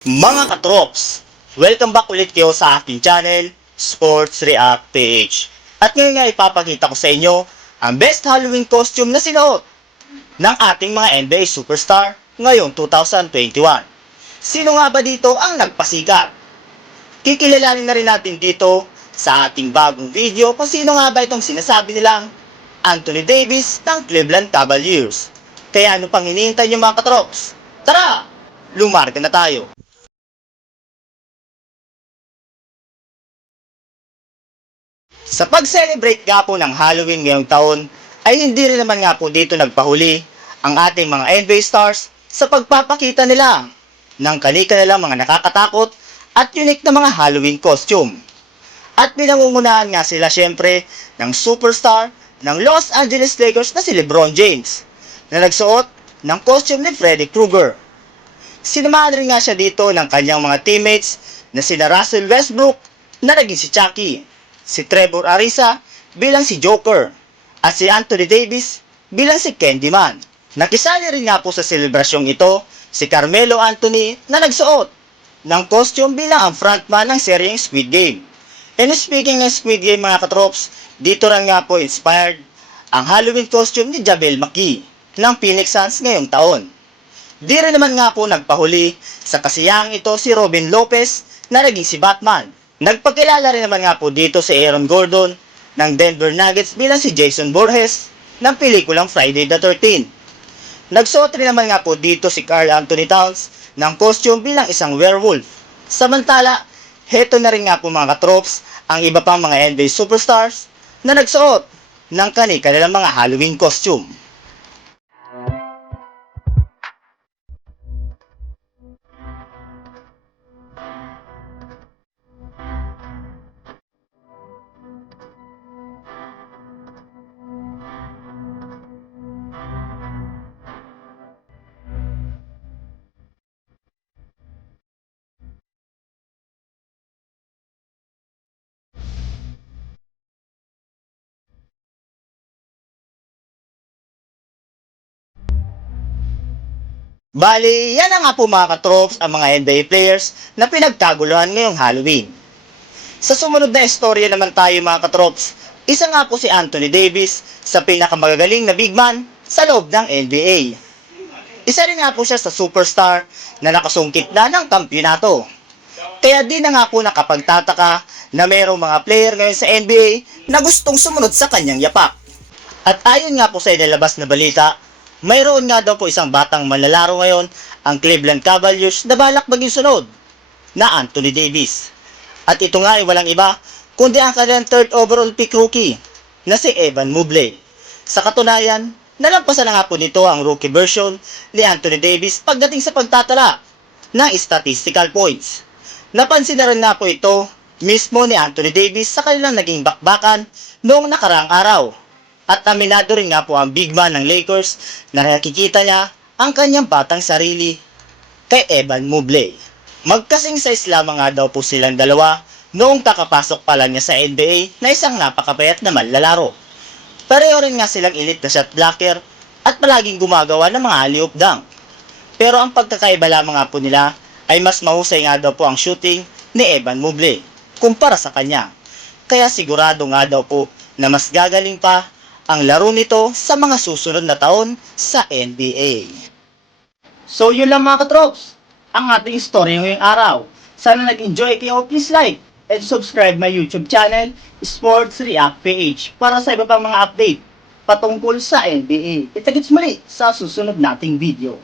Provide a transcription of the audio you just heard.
Mga katrops, welcome back ulit kayo sa aking channel, Sports React PH. At ngayon nga ipapakita ko sa inyo ang best Halloween costume na sinuot ng ating mga NBA superstar ngayong 2021. Sino nga ba dito ang nagpasikat? Kikilalanin na rin natin dito sa ating bagong video kung sino nga ba itong sinasabi nilang Anthony Davis ng Cleveland Cavaliers. Kaya ano pang hinihintay niyo mga katrops? Tara! Lumarga na tayo. Sa pag-celebrate nga po ng Halloween ngayong taon, ay hindi rin naman nga po dito nagpahuli ang ating mga NBA stars sa pagpapakita nila ng kani-kanilang mga nakakatakot at unique na mga Halloween costume. At pinangungunahan nga sila syempre ng superstar ng Los Angeles Lakers na si LeBron James na nagsuot ng costume ni Freddy Krueger. Sinamahan rin nga siya dito ng kanyang mga teammates na sina Russell Westbrook na naging si Chucky, si Trevor Ariza bilang si Joker, at si Anthony Davis bilang si Candyman. Nakisali rin nga po sa selebrasyong ito si Carmelo Anthony na nagsuot ng costume bilang ang frontman ng seryeng Squid Game. And speaking ng Squid Game mga katrops, dito rin nga po inspired ang Halloween costume ni Jabel McKee ng Phoenix Suns ngayong taon. Di rin naman nga po nagpahuli sa kasiyahang ito si Robin Lopez na naging si Batman. Nagpakilala rin naman nga po dito si Aaron Gordon ng Denver Nuggets bilang si Jason Borges ng pelikulang Friday the 13th. Nagsuot rin naman nga po dito si Carl Anthony Towns ng costume bilang isang werewolf. Samantala, heto na rin nga po mga katrops ang iba pang mga NBA superstars na nagsuot ng kani-kanilang mga Halloween costume. Bali, yan na nga po mga katrops ang mga NBA players na pinagkaguluhan ngayong Halloween. Sa sumunod na istorya naman tayo mga katrops, isa nga po si Anthony Davis sa pinakamagagaling na big man sa loob ng NBA. Isa rin nga po siya sa superstar na nakasungkit na ng kampyonato. Kaya di na nga po nakapagtataka na mayroong mga player ngayon sa NBA na gustong sumunod sa kanyang yapak. At ayon nga po sa inilabas na balita, mayroon nga daw po isang batang manlalaro ngayon ang Cleveland Cavaliers na balak maging sunod na Anthony Davis. At ito nga ay walang iba kundi ang kanilang third overall pick rookie na si Evan Mobley. Sa katunayan, nalampasan na nga po nito ang rookie version ni Anthony Davis pagdating sa pagtatala ng statistical points. Napansin na rin nga po ito mismo ni Anthony Davis sa kanilang naging bakbakan noong nakaraang araw. At aminado rin nga po ang big man ng Lakers na nakikita niya ang kanyang batang sarili kay Evan Mobley. Magkasing size lamang nga daw po silang dalawa noong kakapasok pa lang niya sa NBA na isang napakapayat na manlalaro. Pareho rin nga silang elite na shot blocker at palaging gumagawa ng mga alley-oop dunk. Pero ang pagkakaiba lamang nga po nila ay mas mahusay nga daw po ang shooting ni Evan Mobley kumpara sa kanya. Kaya sigurado nga daw po na mas gagaling pa ang laro nito sa mga susunod na taon sa NBA. So yun lang mga katrops, ang ating story ngayong araw. Sana nag-enjoy kayo, please like and subscribe my YouTube channel, Sports React PH, para sa iba pang mga update patungkol sa NBA. Kita-kits muli sa susunod nating video.